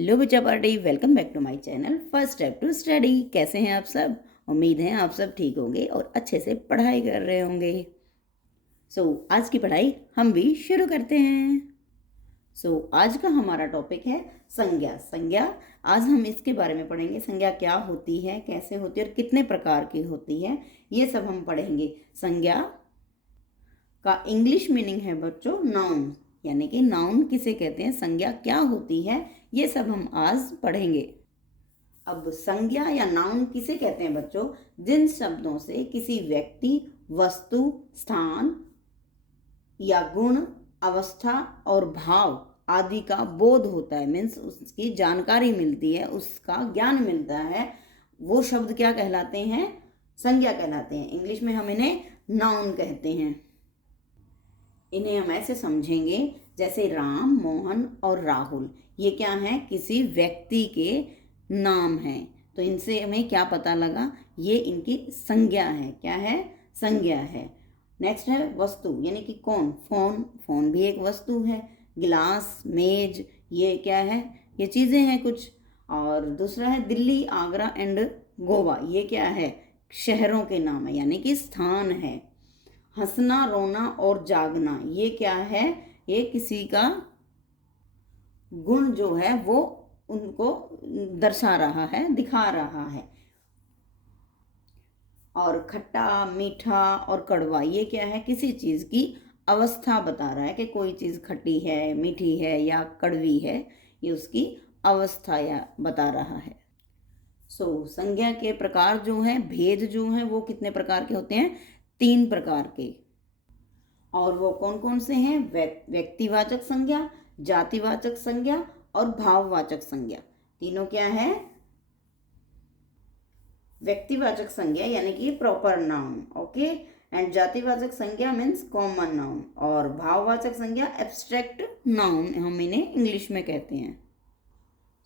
Hello बच्चा party, welcome back to my channel first step to study. कैसे हैं आप सब? उम्मीद है आप सब ठीक होंगे और अच्छे से पढ़ाई कर रहे होंगे। आज की पढ़ाई हम भी शुरू करते हैं। आज का हमारा टॉपिक है संज्ञा। आज हम इसके बारे में पढ़ेंगे। संज्ञा क्या होती है, कैसे होती है और कितने प्रकार की होती है, ये सब हम पढ़ेंगे। संज्ञा का इंग्लिश मीनिंग है बच्चों नाउन, यानी कि नाउन किसे कहते हैं, संज्ञा क्या होती है, ये सब हम आज पढ़ेंगे। अब संज्ञा या नाउन किसे कहते हैं बच्चों? जिन शब्दों से किसी व्यक्ति, वस्तु, स्थान या गुण, अवस्था और भाव आदि का बोध होता है, मीन्स उसकी जानकारी मिलती है, उसका ज्ञान मिलता है, वो शब्द क्या कहलाते हैं? संज्ञा कहलाते हैं। इंग्लिश में हम इन्हें नाउन कहते हैं। इन्हें हम ऐसे समझेंगे जैसे राम, मोहन और राहुल, ये क्या है? किसी व्यक्ति के नाम हैं। तो इनसे हमें क्या पता लगा? ये इनकी संज्ञा है। क्या है? संज्ञा है। नेक्स्ट है वस्तु, यानी कि कौन? फोन भी एक वस्तु है। गिलास, मेज, ये क्या है? ये चीज़ें हैं कुछ। और दूसरा है दिल्ली, आगरा एंड गोवा, ये क्या है? शहरों के नाम है, यानी कि स्थान है। हंसना, रोना और जागना, ये क्या है? ये किसी का गुण जो है वो उनको दर्शा रहा है, दिखा रहा है। और खट्टा, मीठा और कड़वा, ये क्या है? किसी चीज़ की अवस्था बता रहा है कि कोई चीज़ खट्टी है, मीठी है या कड़वी है, ये उसकी अवस्था या बता रहा है। संज्ञा के प्रकार जो हैं, भेद जो हैं, वो कितने प्रकार के होते हैं? 3 प्रकार के। और वो कौन कौन से हैं? व्यक्तिवाचक संज्ञा, जातिवाचक संज्ञा और भाववाचक संज्ञा। तीनों क्या है? व्यक्तिवाचक संज्ञा यानी कि प्रॉपर नाउन, ओके, एंड जातिवाचक संज्ञा मीन्स कॉमन नाउन, और भाववाचक संज्ञा एब्स्ट्रैक्ट नाउन हम इन्हें इंग्लिश में कहते हैं।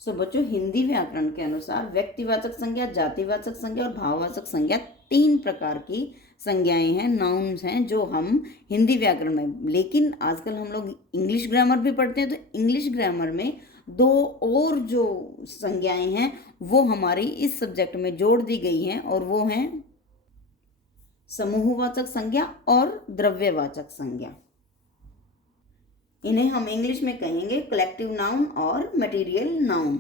बच्चों, हिंदी व्याकरण के अनुसार व्यक्तिवाचक संज्ञा, जातिवाचक संज्ञा और भाववाचक संज्ञा 3 प्रकार की संज्ञाएं हैं, नाउन्स हैं, जो हम हिंदी व्याकरण में, लेकिन आजकल हम लोग इंग्लिश ग्रामर भी पढ़ते हैं, तो इंग्लिश ग्रामर में 2 और जो संज्ञाएं हैं वो हमारी इस सब्जेक्ट में जोड़ दी गई हैं, और वो हैं समूहवाचक संज्ञा और द्रव्यवाचक संज्ञा। इन्हें हम इंग्लिश में कहेंगे कलेक्टिव नाउन और मटेरियल नाउन।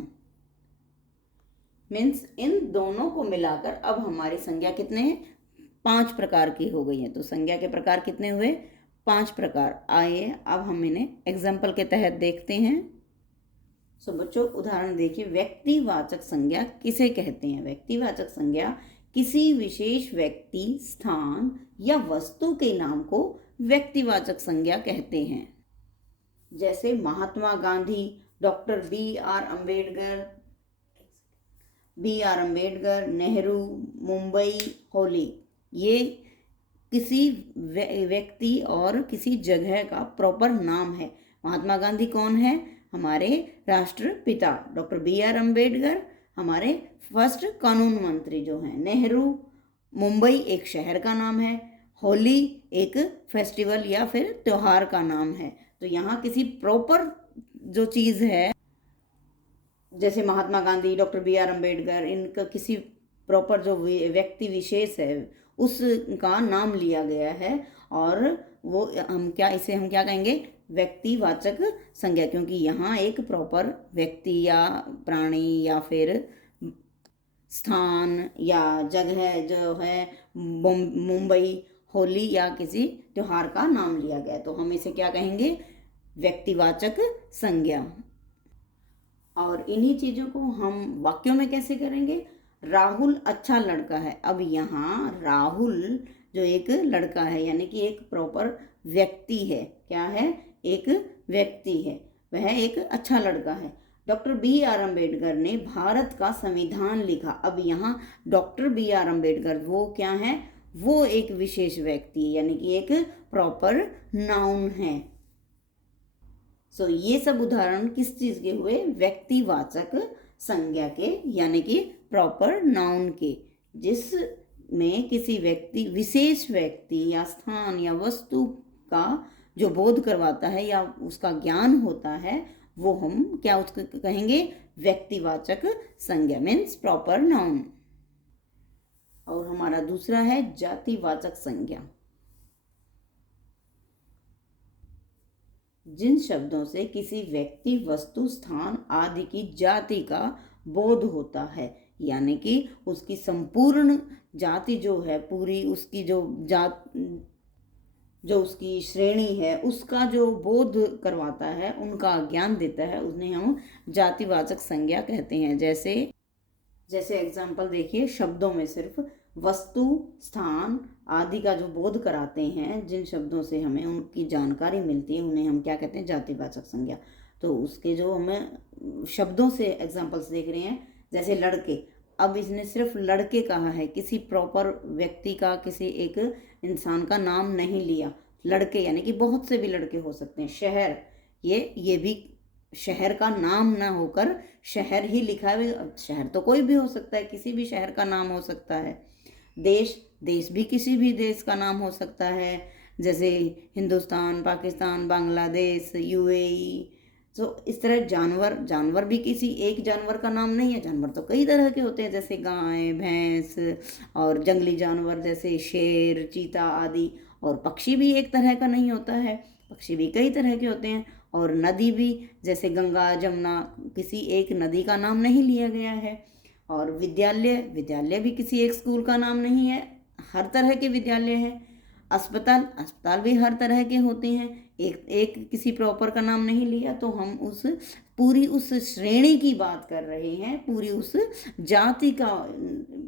मीन्स इन दोनों को मिलाकर अब हमारी संज्ञा कितने हैं? 5 प्रकार की हो गई है। तो संज्ञा के प्रकार कितने हुए? 5 प्रकार। आइए अब हम इन्हें एग्जाम्पल के तहत देखते हैं। बच्चों, उदाहरण देखिए। व्यक्तिवाचक संज्ञा किसे कहते हैं? व्यक्तिवाचक संज्ञा किसी विशेष व्यक्ति, स्थान या वस्तु के नाम को व्यक्तिवाचक संज्ञा कहते हैं। जैसे Mahatma Gandhi, doctor B R Ambedkar, Nehru, Mumbai, Holi, ये किसी व्यक्ति और किसी जगह का प्रॉपर नाम है। महात्मा गांधी कौन है? हमारे राष्ट्रपिता। डॉक्टर बी आर अम्बेडकर हमारे फर्स्ट कानून मंत्री जो हैं। नेहरू, मुंबई एक शहर का नाम है। होली एक फेस्टिवल या फिर त्योहार का नाम है। तो यहाँ किसी प्रॉपर जो चीज़ है, जैसे Mahatma Gandhi, doctor B R Ambedkar, इनका किसी प्रॉपर जो व्यक्ति विशेष है उसका नाम लिया गया है, और वो हम क्या कहेंगे? व्यक्तिवाचक संज्ञा, क्योंकि यहाँ एक प्रॉपर व्यक्ति या प्राणी या फिर स्थान या जगह जो है, मुंबई, होली या किसी त्योहार का नाम लिया गया, तो हम इसे क्या कहेंगे? व्यक्तिवाचक संज्ञा। और इन्हीं चीज़ों को हम वाक्यों में कैसे करेंगे? राहुल अच्छा लड़का है। अब यहाँ राहुल जो एक लड़का है, यानी कि एक प्रॉपर व्यक्ति है। क्या है? एक व्यक्ति है, वह एक अच्छा लड़का है। डॉक्टर बी आर अम्बेडकर ने भारत का संविधान लिखा। अब यहाँ डॉक्टर बी आर अम्बेडकर वो क्या है? वो एक विशेष व्यक्ति, यानी कि एक प्रॉपर नाउन है। ये सब उदाहरण किस चीज़ के हुए? व्यक्तिवाचक संज्ञा के, यानी कि प्रॉपर नाउन के, जिसमें किसी व्यक्ति, विशेष व्यक्ति या स्थान या वस्तु का जो बोध करवाता है या उसका ज्ञान होता है, वो हम क्या उसको कहेंगे? व्यक्तिवाचक संज्ञा मीन्स प्रॉपर नाउन। और हमारा दूसरा है जातिवाचक संज्ञा। जिन शब्दों से किसी व्यक्ति, वस्तु, स्थान आदि की जाति का बोध होता है, यानी कि उसकी संपूर्ण जाति जो है, पूरी उसकी जो उसकी श्रेणी है, उसका जो बोध करवाता है, उनका ज्ञान देता है, उन्हें हम जातिवाचक संज्ञा कहते हैं। जैसे एग्जाम्पल देखिए, शब्दों में सिर्फ वस्तु, स्थान आदि का जो बोध कराते हैं, जिन शब्दों से हमें उनकी जानकारी मिलती है, उन्हें हम क्या कहते हैं? जातिवाचक संज्ञा। तो उसके जो हमें शब्दों से एग्जाम्पल्स देख रहे हैं, जैसे लड़के। अब इसने सिर्फ लड़के कहा है, किसी प्रॉपर व्यक्ति का, किसी एक इंसान का नाम नहीं लिया। लड़के यानी कि बहुत से भी लड़के हो सकते हैं। शहर, ये भी शहर का नाम ना होकर शहर ही लिखा है। शहर तो कोई भी हो सकता है, किसी भी शहर का नाम हो सकता है। देश भी किसी भी देश का नाम हो सकता है, जैसे हिंदुस्तान, पाकिस्तान, बांग्लादेश, यूएई। तो इस तरह जानवर भी किसी एक जानवर का नाम नहीं है। जानवर तो कई तरह के होते हैं, जैसे गाय, भैंस, और जंगली जानवर जैसे शेर, चीता आदि। और पक्षी भी एक तरह का नहीं होता है, पक्षी भी कई तरह के होते हैं। और नदी भी, जैसे गंगा, जमुना, किसी एक नदी का नाम नहीं लिया गया है। और विद्यालय भी किसी एक स्कूल का नाम नहीं है, हर तरह के विद्यालय हैं। अस्पताल भी हर तरह के होते हैं, एक किसी प्रॉपर का नाम नहीं लिया। तो हम पूरी उस श्रेणी की बात कर रहे हैं, पूरी उस जाति का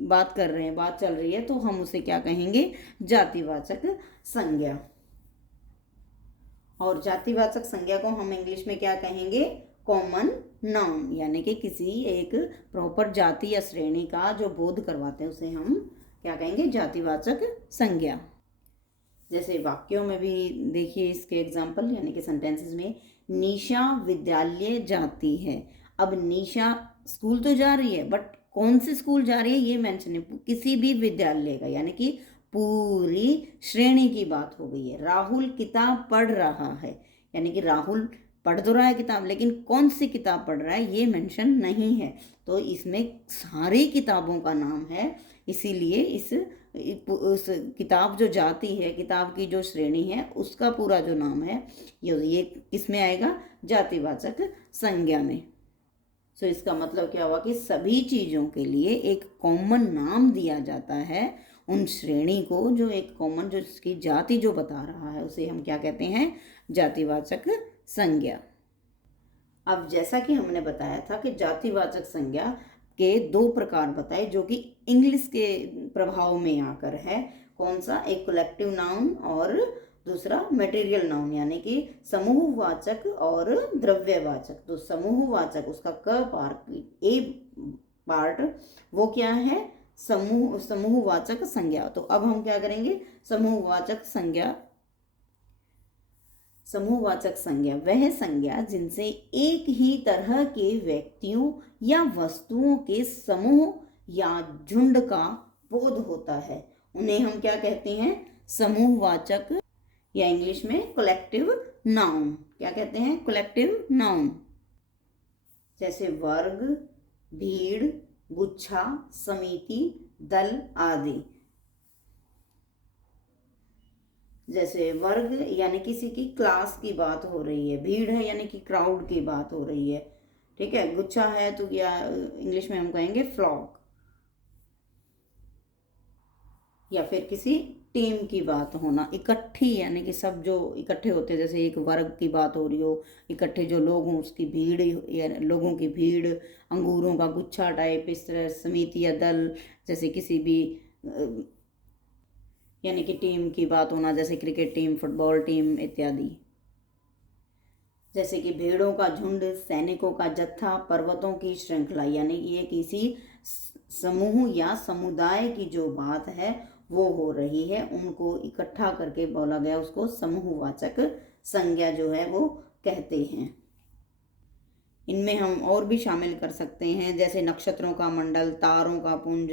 बात कर रहे हैं, बात चल रही है, तो हम उसे क्या कहेंगे? जातिवाचक संज्ञा। और जातिवाचक संज्ञा को हम इंग्लिश में क्या कहेंगे? कॉमन नाउन, यानी कि किसी एक प्रॉपर जाति या श्रेणी का जो बोध करवाते हैं, उसे हम क्या कहेंगे? जातिवाचक संज्ञा। जैसे वाक्यों में भी देखिए इसके एग्जाम्पल, यानी कि सेंटेंसेस में, निशा विद्यालय जाती है। अब निशा स्कूल तो जा रही है, बट कौन से स्कूल जा रही है ये मेंशन है, किसी भी विद्यालय का, यानी कि पूरी श्रेणी की बात हो गई है। राहुल किताब पढ़ रहा है, यानी कि राहुल पढ़ तो रहा है किताब, लेकिन कौन सी किताब पढ़ रहा है ये मेंशन नहीं है। तो इसमें सारी किताबों का नाम है, इसीलिए उस किताब जो जाती है, किताब की जो श्रेणी है, उसका पूरा जो नाम है, ये किस में आएगा? जातिवाचक संज्ञा में। सो इसका मतलब क्या हुआ कि सभी चीज़ों के लिए एक कॉमन नाम दिया जाता है। उन श्रेणी को, जो एक कॉमन, जो इसकी जाति जो बता रहा है, उसे हम क्या कहते हैं? जातिवाचक संज्ञा। अब जैसा कि हमने बताया था कि जातिवाचक संज्ञा के दो प्रकार बताए, जो कि इंग्लिश के प्रभाव में आकर है। कौन सा? एक कलेक्टिव नाउन और दूसरा मटेरियल नाउन, यानी कि समूहवाचक और द्रव्यवाचक। तो समूहवाचक, उसका ए पार्ट, वो क्या है? समूहवाचक संज्ञा। तो अब हम क्या करेंगे? समूहवाचक संज्ञा वह संज्ञा जिनसे एक ही तरह के व्यक्तियों या वस्तुओं के समूह या झुंड का बोध होता है, उन्हें हम क्या कहते हैं? समूहवाचक, या इंग्लिश में कलेक्टिव नाउन। क्या कहते हैं? Collective noun. जैसे वर्ग, भीड़, गुच्छा, समिति, दल आदि। जैसे वर्ग यानी किसी की क्लास की बात हो रही है, भीड़ है यानी कि क्राउड की बात हो रही है, ठीक है। गुच्छा है तो या इंग्लिश में हम कहेंगे फ्लॉक, या फिर किसी टीम की बात होना, इकट्ठी यानी कि सब जो इकट्ठे होते हैं, जैसे एक वर्ग की बात हो रही हो, इकट्ठे जो लोग हों उसकी भीड़, या लोगों की भीड़, अंगूरों का गुच्छा टाइप, इस तरह। समिति या दल, जैसे किसी भी यानी कि टीम की बात होना, जैसे क्रिकेट टीम, फुटबॉल टीम इत्यादि। जैसे कि भेड़ों का झुंड, सैनिकों का जत्था, पर्वतों की श्रृंखला, यानी कि ये किसी समूह या समुदाय की जो बात है वो हो रही है, उनको इकट्ठा करके बोला गया, उसको समूहवाचक संज्ञा जो है वो कहते हैं। इनमें हम और भी शामिल कर सकते हैं, जैसे नक्षत्रों का मंडल, तारों का पुंज,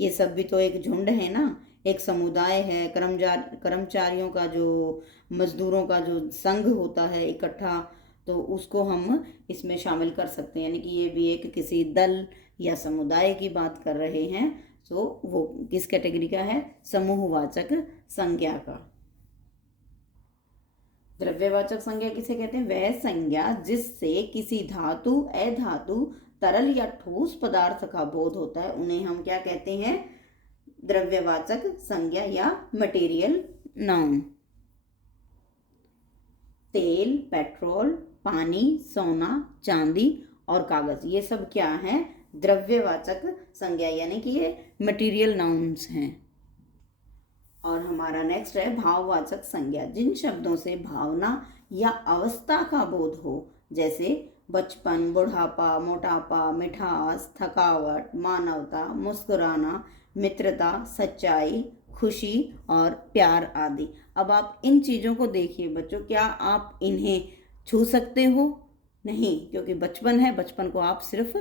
ये सब भी तो एक झुंड है ना, एक समुदाय है। कर्मचारियों का जो, मजदूरों का जो संघ होता है इकट्ठा, तो उसको हम इसमें शामिल कर सकते हैं, यानी कि ये भी एक किसी दल या समुदाय की बात कर रहे हैं। सो वो किस कैटेगरी का है? समूहवाचक संज्ञा का। द्रव्यवाचक संज्ञा किसे कहते हैं? वह संज्ञा जिससे किसी धातु, अधातु, तरल या ठोस पदार्थ का बोध होता है, उन्हें हम क्या कहते हैं? द्रव्यवाचक संज्ञा या मटेरियल नाउन। तेल, पेट्रोल, पानी, सोना, चांदी और कागज, ये सब क्या है? द्रव्यवाचक संज्ञा, यानी कि ये मटेरियल नाउन्स हैं। और हमारा नेक्स्ट है भाववाचक संज्ञा, जिन शब्दों से भावना या अवस्था का बोध हो, जैसे बचपन, बुढ़ापा, मोटापा, मिठास, थकावट, मानवता, मुस्कुराना, मित्रता, सच्चाई, खुशी और प्यार आदि। अब आप इन चीज़ों को देखिए बच्चों, क्या आप इन्हें छू सकते हो? नहीं, क्योंकि बचपन है, बचपन को आप सिर्फ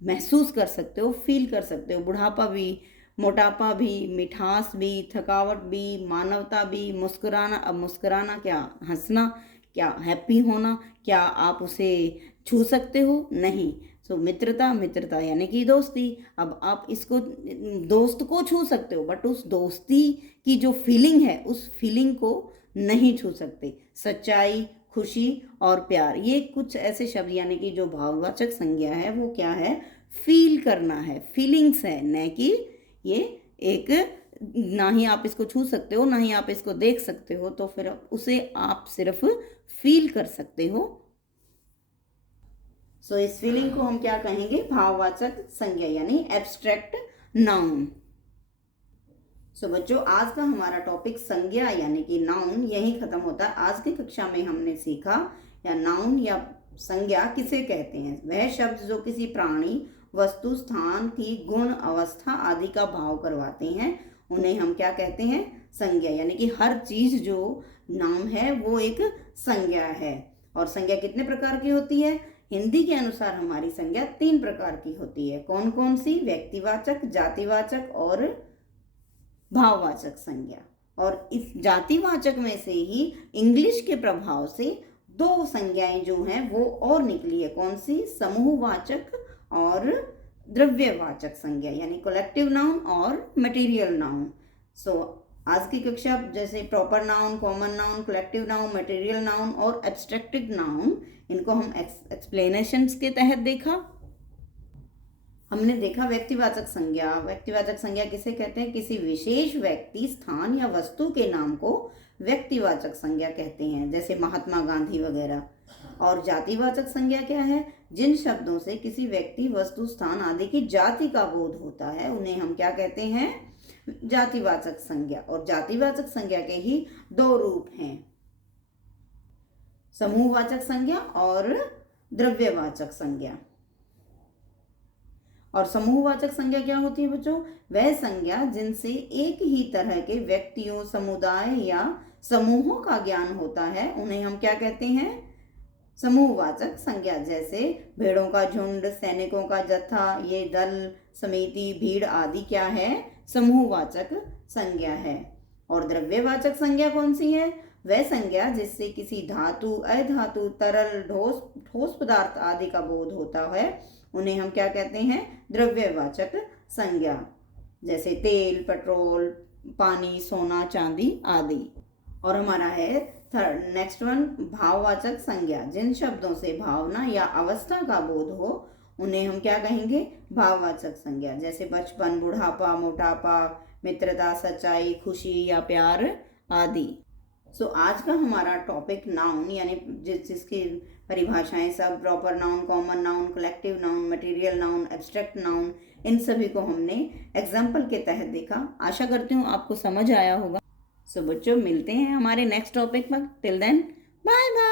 महसूस कर सकते हो, फील कर सकते हो। बुढ़ापा भी, मोटापा भी, मिठास भी, थकावट भी, मानवता भी, मुस्कुराना। अब मुस्कुराना क्या? हंसना, क्या हैप्पी होना, क्या आप उसे छू सकते हो? नहीं। सो मित्रता, मित्रता यानी कि दोस्ती। अब आप इसको, दोस्त को छू सकते हो, बट उस दोस्ती की जो फीलिंग है, उस फीलिंग को नहीं छू सकते। सच्चाई, खुशी और प्यार, ये कुछ ऐसे शब्द यानी कि जो भाववाचक संज्ञा है वो क्या है? फील करना है, फीलिंग्स है, न कि ये एक, ना ही आप इसको छू सकते हो, ना ही आप इसको देख सकते हो, तो फिर उसे आप सिर्फ फील कर सकते हो। सो इस फीलिंग को हम क्या कहेंगे? भाववाचक संज्ञा यानी एब्स्ट्रैक्ट नाउन। सो बच्चों, आज का हमारा टॉपिक संज्ञा यानी कि नाउन यहीं खत्म होता है। आज की कक्षा में हमने सीखा या नाउन या संज्ञा किसे कहते हैं? वह शब्द जो किसी प्राणी, वस्तु, स्थान की गुण, अवस्था आदि का भाव करवाते हैं, उन्हें हम क्या कहते हैं? संज्ञा। यानी कि हर चीज जो नाम है वो एक संज्ञा है। और संज्ञा कितने प्रकार की होती है? हिंदी के अनुसार हमारी संज्ञा 3 प्रकार की होती है। कौन कौन सी? व्यक्तिवाचक, जातिवाचक और भाववाचक संज्ञा। और इस जातिवाचक में से ही इंग्लिश के प्रभाव से 2 संज्ञाएं जो हैं वो और निकली है। कौन सी? समूहवाचक और द्रव्यवाचक संज्ञा, यानी कलेक्टिव नाउन और मटेरियल नाउन। सो आज की कक्षा जैसे proper noun, common noun, collective noun, material noun और एब्स्ट्रैक्टेड नाउन, इनको हम एक्सप्लेनेशंस के तहत देखा। हमने देखा व्यक्तिवाचक संज्ञा। व्यक्तिवाचक संज्ञा किसे कहते हैं? किसी विशेष व्यक्ति, स्थान या वस्तु के नाम को व्यक्तिवाचक संज्ञा कहते हैं, जैसे महात्मा गांधी वगैरह। और जातिवाचक संज्ञा क्या है? जिन शब्दों से किसी व्यक्ति, वस्तु, स्थान आदि की जाति का बोध होता है, उन्हें हम क्या कहते हैं? जातिवाचक संज्ञा। और जातिवाचक संज्ञा के ही 2 रूप हैं, समूहवाचक संज्ञा और द्रव्यवाचक संज्ञा। और समूहवाचक संज्ञा क्या होती है बच्चों? वह संज्ञा जिनसे एक ही तरह के व्यक्तियों, समुदाय या समूहों का ज्ञान होता है, उन्हें हम क्या कहते हैं? समूहवाचक संज्ञा। जैसे भेड़ों का झुंड, सैनिकों का जत्था, ये दल, समिति, भीड़ आदि क्या है? समूहवाचक संज्ञा है। और द्रव्यवाचक संज्ञा कौन सी है? वह संज्ञा जिससे किसी धातु, अधातु, तरल, ठोस पदार्थ आदि का बोध होता है, उन्हें हम क्या कहते हैं? द्रव्यवाचक संज्ञा। जैसे तेल, पेट्रोल, पानी, सोना, चांदी आदि। और हमारा है नेक्स्ट वन, भाववाचक संज्ञा। जिन शब्दों से भावना या अवस्था का बोध हो, उन्हें हम क्या कहेंगे? भाववाचक संज्ञा। जैसे बचपन, बुढ़ापा, मोटापा, मित्रता, सच्चाई, खुशी या प्यार आदि। सो आज का हमारा टॉपिक नाउन यानी जिसकी परिभाषाएं सब proper noun, common noun, collective noun, material noun, abstract noun, इन सभी को हमने एग्जाम्पल के तहत देखा। आशा करती हूँ आपको समझ आया होगा। सो बच्चों, मिलते हैं हमारे नेक्स्ट टॉपिक पर। Till then, bye bye.